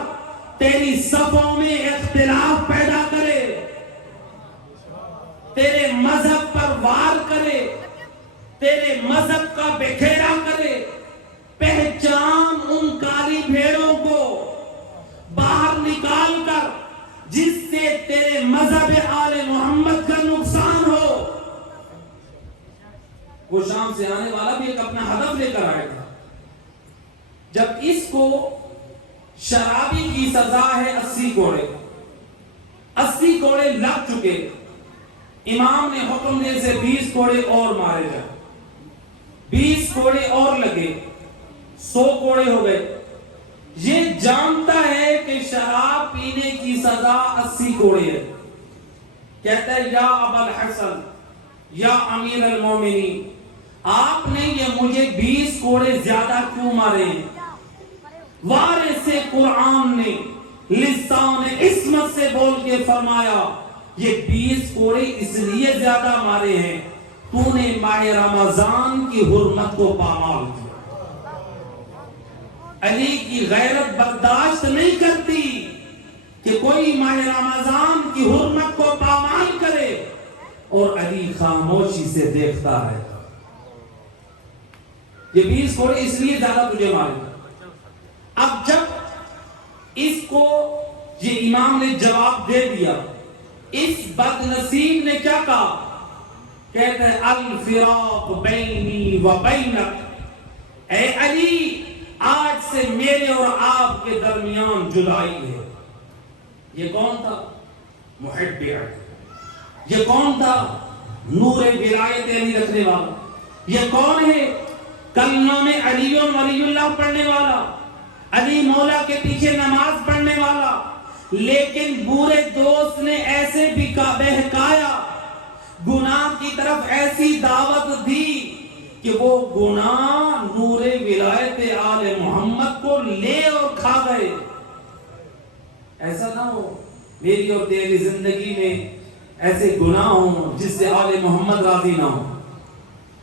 تیری صفوں میں اختلاف پیدا کرے، تیرے مذہب پر وار کرے، تیرے مذہب کا بکھیرا کرے. پہچان ان کالی بھیڑوں کو باہر نکال کر جس سے تیرے مذہب آل محمد کا نقصان ہو. وہ شام سے آنے والا بھی ایک اپنا ہدف لے کر آئے گا. جب اس کو شرابی کی سزا ہے 80 کوڑے، 80 کوڑے لگ چکے، امام نے حکم دے سے 20 کوڑے اور مارے جائیں. 20 کوڑے اور لگے، 100 کوڑے ہو گئے. یہ جانتا ہے کہ شراب پینے کی سزا 80 کوڑے ہے. کہتا ہے یا ابا الحسن، یا امیر المومنین، آپ نے یہ مجھے 20 کوڑے زیادہ کیوں مارے ہیں؟ وارث قرآن نے لسان عصمت سے بول کے فرمایا یہ 20 کوڑے اس لیے زیادہ مارے ہیں تو نے ماہ رمضان کی حرمت کو پامال کیا. علی کی غیرت برداشت نہیں کرتی کہ کوئی ماہ رمضان کی حرمت کو پامال کرے، اور علی خاموشی سے دیکھتا ہے. یہ 20 کوڑے اس لیے زیادہ تجھے مارے. اب جب اس کو یہ امام نے جواب دے دیا، اس بد نصیب نے کیا کہا؟ کہتے ہیں الفراق بینی و بینک، اے علی آج سے میرے اور آپ کے درمیان جدائی ہے. یہ کون تھا؟ محب علی. یہ کون تھا؟ نور ولایت علی رکھنے والا. یہ کون ہے؟ کلمہ میں علی ولی اللہ پڑھنے والا، علی مولا کے پیچھے نماز پڑھنے والا. لیکن برے دوست نے ایسے بھی بہکایا، گناہ کی طرف ایسی دعوت دی کہ وہ گناہ نور ولایت آل محمد کو لے اور کھا گئے. ایسا نہ ہو میری اور تیری زندگی میں ایسے گناہ ہوں جس سے آل محمد راضی نہ ہو،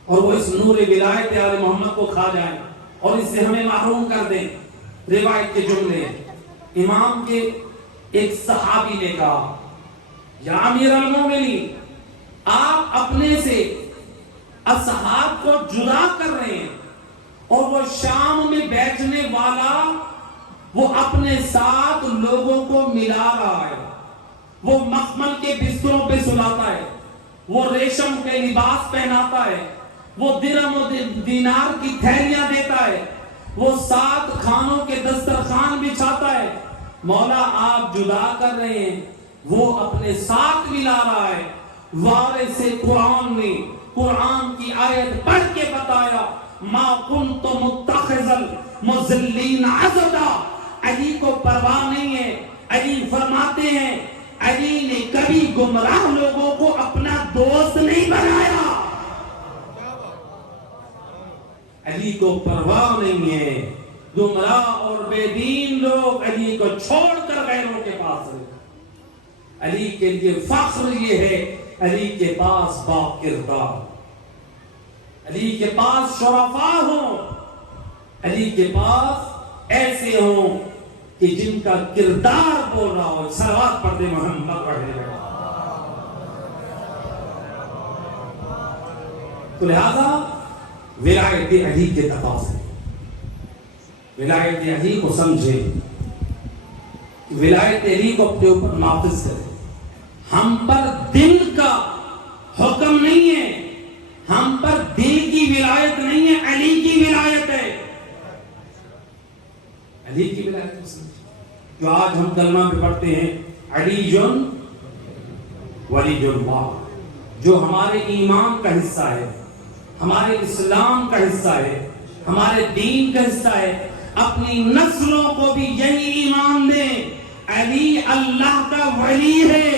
اور وہ اس نور ولایت آل محمد کو کھا جائیں اور اس سے ہمیں محروم کر دیں. روایت کے جملے امام کے ایک صحابی نے کہا یا امیر المومنین، آپ اپنے سے اصحاب کو جدا کر رہے ہیں، اور وہ شام میں بیٹھنے والا وہ اپنے ساتھ لوگوں کو ملا رہا ہے. وہ مخمل کے بستروں پہ سلاتا ہے، وہ ریشم کے لباس پہناتا ہے، وہ درہم و دینار کی تھیلیاں دیتا ہے، وہ 7 کھانوں کے دسترخوان بچھاتا ہے. مولا آپ جدا کر رہے ہیں، وہ اپنے ساتھ ملا رہا ہے. وارث قرآن نے قرآن کی آیت پڑھ کے بتایا ما کنت متخذ المضلین عضدا. علی کو پرواہ نہیں ہے. علی فرماتے ہیں علی نے کبھی گمراہ لوگوں کو اپنا دوست نہیں بنایا. علی کو پرواہ نہیں ہے گمراہ اور بے دین لوگ علی کو چھوڑ کر غیروں کے پاس رہے. علی کے لیے فخر یہ ہے علی کے پاس با کردار، علی کے پاس شرفاء ہوں، علی کے پاس ایسے ہوں کہ جن کا کردار بول رہا ہو. صلوات پڑھ دے محمد پڑھے. تو لہذا ولایت علی کے تقاضے، ولایت علی کو سمجھیں، ولایت علی کو اپنے اوپر نافذ کریں. ہم پر دل کا حکم نہیں ہے، ہم پر دل کی ولایت نہیں ہے، علی کی ولایت ہے. علی کی ولایت کو سمجھیں. جو آج ہم کلمہ پہ پڑھتے ہیں علی ولی اللہ، جو ہمارے ایمان کا حصہ ہے، ہمارے اسلام کا حصہ ہے، ہمارے دین کا حصہ ہے. اپنی نسلوں کو بھی یہی ایمان دیں علی اللہ کا ولی ہے.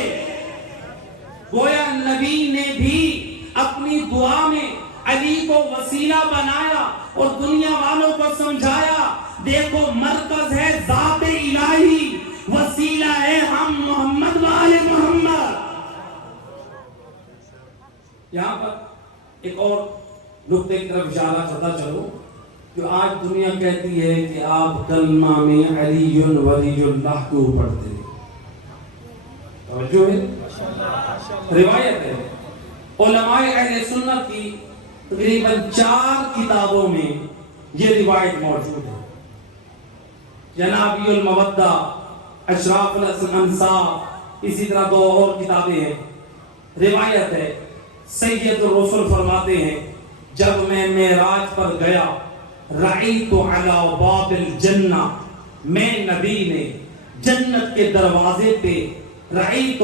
گویا نبی نے بھی اپنی دعا میں علی کو وسیلہ بنایا اور دنیا والوں کو سمجھایا دیکھو مرکز ہے ذات الہی، وسیلہ ہے ہم محمد و آل محمد. یہاں پر ایک اور نقطے کی طرف اشارہ کرتا چلو. جو آج دنیا کہتی ہے کہ آپ کلمہ میں علی ولی اللہ کو پڑھتے ہیں، توجہ ہے، روایت ہے علماء اہل سنت کی تقریباً 4 کتابوں میں یہ روایت موجود ہے. جنابی المودہ، اشراف الانصاب، اسی طرح 2 اور کتابیں ہیں. روایت ہے سید الرسول فرماتے ہیں جب میں معراج پر گیا رأیت علی باب الجنہ، میں نبی نے جنت کے دروازے پہ رأیت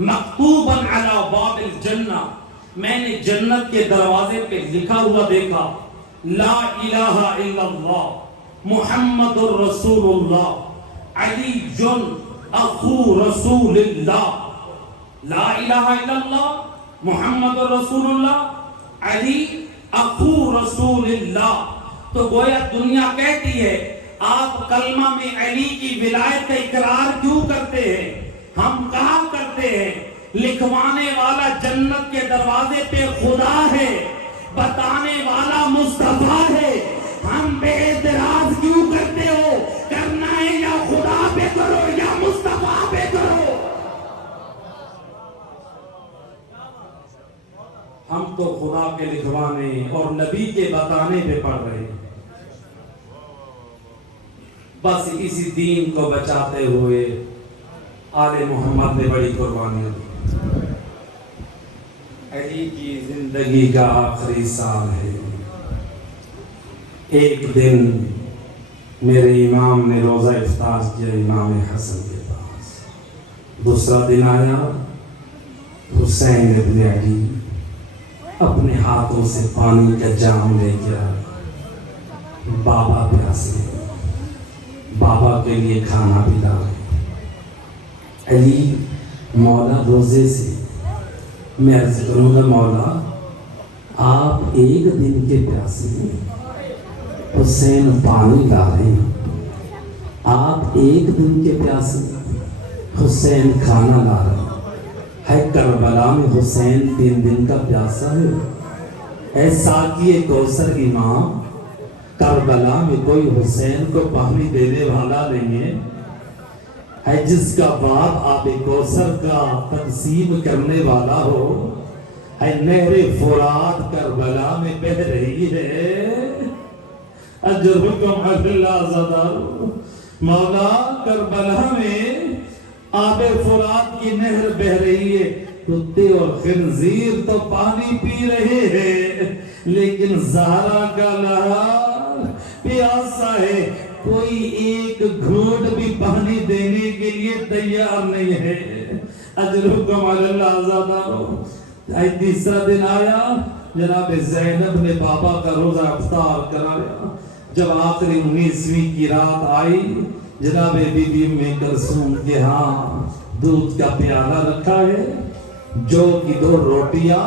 مکتوبا علی باب الجنہ، میں نے جنت کے دروازے پہ لکھا ہوا دیکھا لا الہ الا اللہ محمد الرسول اللہ علی اخو رسول اللہ. لا الہ الا اللہ محمد الرسول اللہ علی اخو رسول اللہ. تو گویا دنیا کہتی ہے آپ کلمہ میں علی کی ولایت کا اقرار کیوں کرتے ہیں؟ ہم کہا کرتے ہیں لکھوانے والا جنت کے دروازے پہ خدا ہے، بتانے والا مصطفیٰ ہے. ہم بے اعتراض کیوں کرتے ہو؟ کرنا ہے یا خدا پہ کرو یا مصطفیٰ پہ کرو. ہم تو خدا کے لکھوانے اور نبی کے بتانے پہ پڑھ رہے ہیں. بس اسی دین کو بچاتے ہوئے آل محمد نے بڑی قربانیاں دی. علی کی زندگی کا آخری سال ہے. ایک دن میرے امام نے روزہ افطار کیا امام حسن کے پاس. دوسرا دن آیا حسین ابن علی اپنے ہاتھوں سے پانی کا جام لے گیا. بابا پیاسے، بابا کے لیے کھانا بھی لا رہے. علی مولا روزے سے، میں عرض کروں گا مولا آپ ایک دن کے پیاسے ہیں، حسین پانی لا رہے ہیں. آپ ایک دن کے پیاسے، حسین کھانا لا رہے ہیں. ہے کربلا میں حسین 3 دن کا پیاسا ہے. اے ساقی کوثر امام، کربلا میں کوئی حسین کو پانی دینے والا نہیں ہے. ہے جس کا باپ آب کوثر کا تقسیم کرنے والا ہو. ہے نہر فرات کربلا میں بہہ رہی ہے. اجرکم اللہ زدار. مولا کربلا میں آب فرات کی نہر بہ رہی ہے. کتے اور خنزیر تو پانی پی رہے ہیں لیکن زہرا کا لہار پیاسا ہے. کوئی ایک گھونٹ بھی پانی دینے کے لیے تیار نہیں ہے. اجرکم اللہ زدار. تیسرا دن آیا جناب زینب نے بابا کا روزہ افطار کرایا. جب آخری 19ویں کی رات آئی جناب بی بی ام کلثوم کے ہاں دودھ کا پیالہ رکھا ہے، جو کی 2 روٹیاں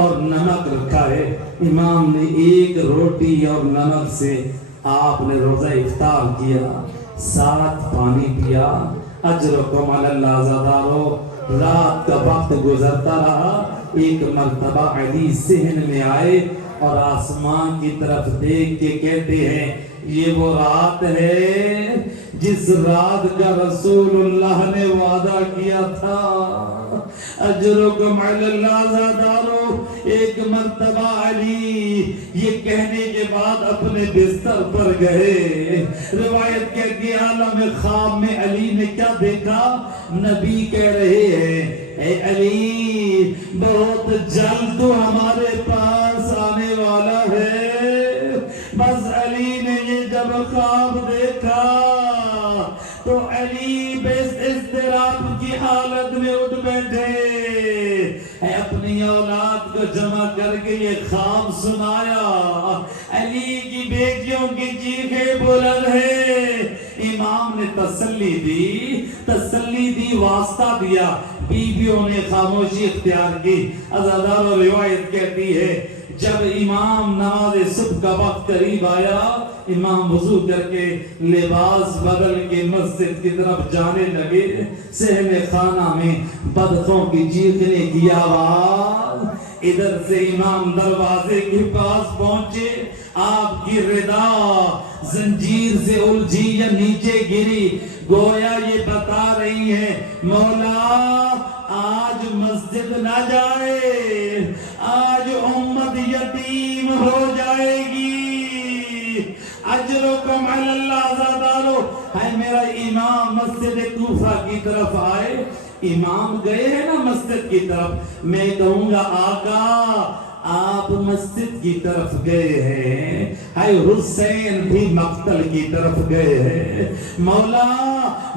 اور نمک رکھا ہے۔ امام نے 1 روٹی اور نمک سے آپ نے روزہ افطار کیا، ساتھ پانی پیا۔ اجرکم علی اللہ زادارو، رات کا وقت گزرتا رہا، ایک مرتبہ علی ذہن میں آئے اور آسمان کی طرف دیکھ کے کہتے ہیں یہ وہ رات ہے جس رات کا رسول اللہ نے وعدہ کیا تھا۔ اجرکم علی اللہ زادارو، ایک مرتبہ علی یہ کہنے کے بعد اپنے بستر پر گئے۔ روایت کہتی ہے عالم خواب میں علی نے کیا دیکھا؟ نبی کہہ رہے ہیں اے علی بہت جلد تو ہمارے پاس آنے والا ہے۔ بس علی نے یہ جب خواب دیکھا تو علی بس اضطراب کی حالت میں اٹھ بیٹھے، اپنی اولاد کو جمع کر کے یہ خواب سنایا۔ علی کی بیٹیوں کی چیخیں بلند ہیں۔ امام نے تسلی دی، واسطہ دیا، بیویوں نے خاموشی اختیار کی۔ عزادار و روایت کہتی ہے جب امام نماز صبح کا وقت قریب آیا، امام وضو کر کے لباس بدل کے مسجد کی طرف جانے لگے۔ صحن خانہ میں بدخوں کی چیخنے کی آواز، ادھر سے امام دروازے کے پاس پہنچے، آپ کی ردا زنجیر سے الجھی یا نیچے گری، گویا یہ بتا رہی ہے مولا آج مسجد نہ جائے، آج امت یتیم ہو جائے گی۔ اجرکم علی اللہ زادارو، ہے میرا امام مسجد کوفہ کی طرف آئے، امام گئے ہیں نا مسجد کی طرف، میں کہوں گا آقا آپ مسجد کی طرف گئے ہیں، ہے حسین بھی مقتل کی طرف گئے ہیں۔ مولا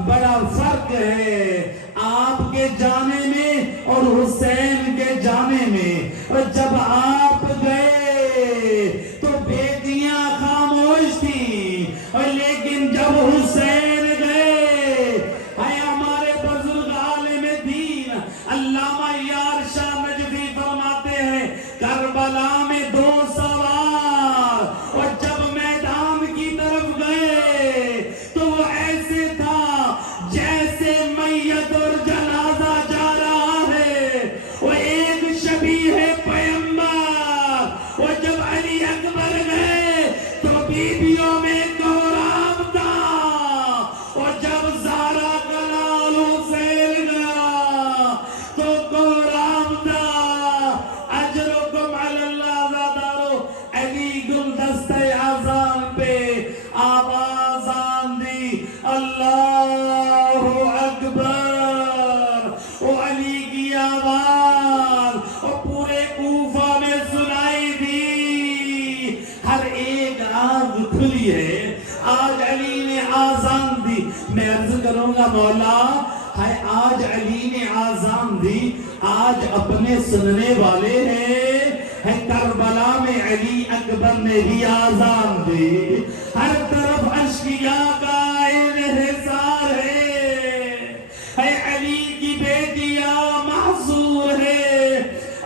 بڑا فرق ہے آپ کے جانے میں اور حسین کے جانے میں، اور جب آپ گئے تو بیٹیاں خاموش تھیں، اور لیکن جب حسین گئے، ہے ہمارے بزرگ عالم دین علامہ یار شاہ نجفی فرماتے ہیں کربلا میں 2 سوار، اور جب میدان کی طرف گئے تو وہ ایسے تھا جیسے میت اور جنازہ جا رہا ہے، وہ ایک شبیہ پیغمبر۔ اور جب علی اکبر گئے تو بیویوں میں کوہرام تھا، اور جب زہرا کا لال حسین گیا تو کوہرام تھا۔ اجرکم علی اللہ زادارو، علی گلدستہ اذان پہ آواز آندی اللہ اکبر، وہ علی کی آواز اور پورے کوفہ میں سنائی دی، ہر ایک آنکھ کھلی ہے۔ آج علی نے آزان دی، میں عرض کروں گا مولا ہے آج علی نے آزان دی، آج اپنے سننے والے ہیں، ہے کربلا میں علی اکبر نے بھی آزان دی، ہر طرف اشقیاء کا انحصار ہے علی کی بیٹیاں محصور ہے۔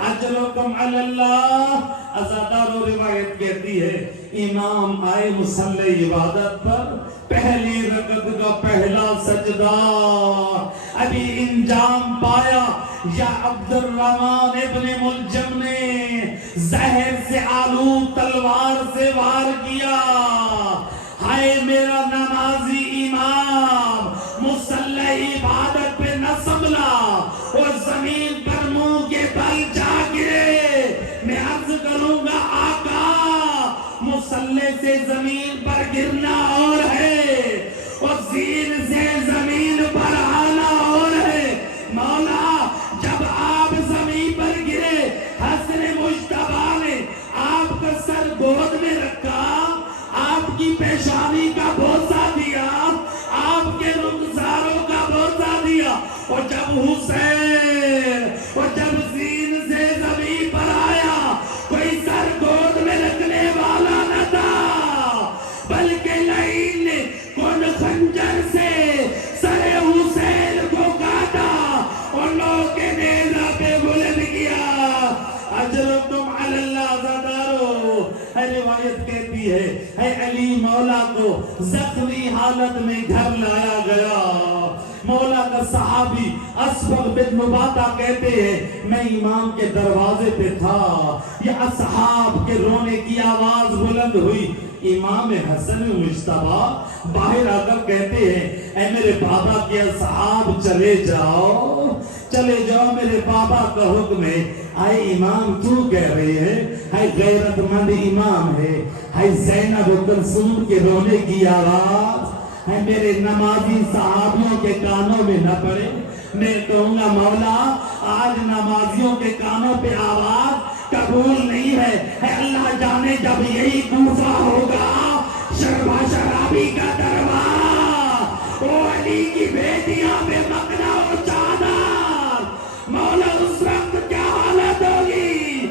اجرکم علی اللہ۔ عزادار و روایت کہتی ہے امام آئے مصلی عبادت پر، پہلی رکعت کا پہلا سجدہ ابھی انجام پایا، یا عبد الرحمن ابن ملجم نے زہر سے آلود تلوار سے وار کیا، ہائے میرا نمازی امام مصلی عبادت پہ نہ سنبھلا اور زمین پر منہ کے بل جا گرے۔ میں عرض کروں گا آقا مصلی سے زمین پر گرنا اور ہے اور زین سے زمین پر آنا اور ہے۔ مولا جب آپ زمین پر گرے، حسن مجتبیٰ نے آپ کا سر گود میں رکھا، آپ کی پیشانی کا بوسہ دیا، آپ کے رخساروں کا بوسہ دیا، اور جب حسین اور جب زین سے زمین پر آیا، کوئی سر گود میں رکھنے والا نہ تھا، ہوتی ہے علی مولا کو زخمی حالت میں گھر لایا گیا. مولا کا صحابی اسبغ بن مباتا کہتے ہیں میں امام کے دروازے پہ تھا, یہ اصحاب کے رونے کی آواز بلند ہوئی. امام حسن مجتبیٰ باہر آ کر کہتے ہیں اے میرے بابا کے اصحاب چلے جاؤ, چلے جاؤ, میرے بابا کا حکم ہے. آئے امام کیوں کہہ رہے ہیں؟ ہے غیرت مند امام ہے. ہے زینب و کلثوم کے رونے کی آواز ہے میرے نمازی صحابیوں کے کانوں میں نہ پڑے. میں کہوں گا مولا آج نمازیوں کے کانوں پہ آواز قبول نہیں ہے اللہ جانے جب یہی کوفہ ہوگا شربا شرابی کا دربار, او علی کی بیٹیاں میں مکنا و چادر, مولا اس وقت کیا حالت ہوگی.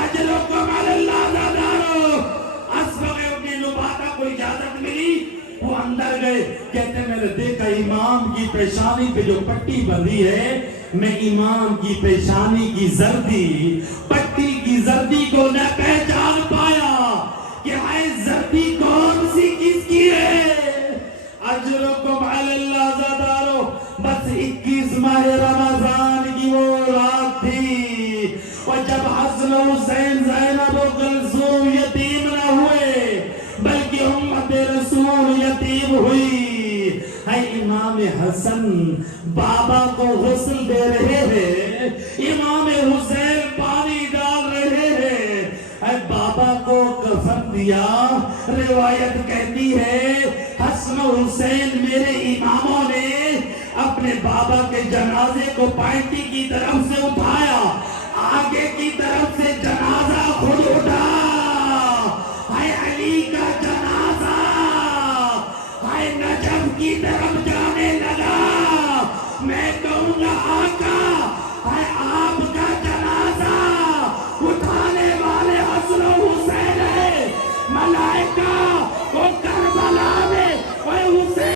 اجرکم علی اللہ زادارو. اسبغ ابن نباتا کو اجازت ملی, وہ اندر گئے. کہتے میں نے دیکھا امام کی پیشانی پہ جو پٹی بندھی ہے, میں امام کی پیشانی کی زردی, پٹی کی زردی کو نہ پہچان پایا کہ ہے زردی کون سی کس کی ہے. اجرکم علی اللہ زادارو. بس 21 ماہ رمضان کی وہ رات تھی, اور جب حسن حسین زینب و کلثوم یتیم نہ ہوئے بلکہ امت رسول یتیم ہوئی. ہے امام حسن بابا کو غسل دے رہے ہیں, امام حسین پانی ڈال رہے ہیں. ہے بابا کو کفن دیا. روایت کہتی ہے حسن حسین میرے اماموں نے اپنے بابا کے جنازے کو پائٹی کی طرف سے اٹھایا, آگے کی طرف سے جنازہ خود اٹھا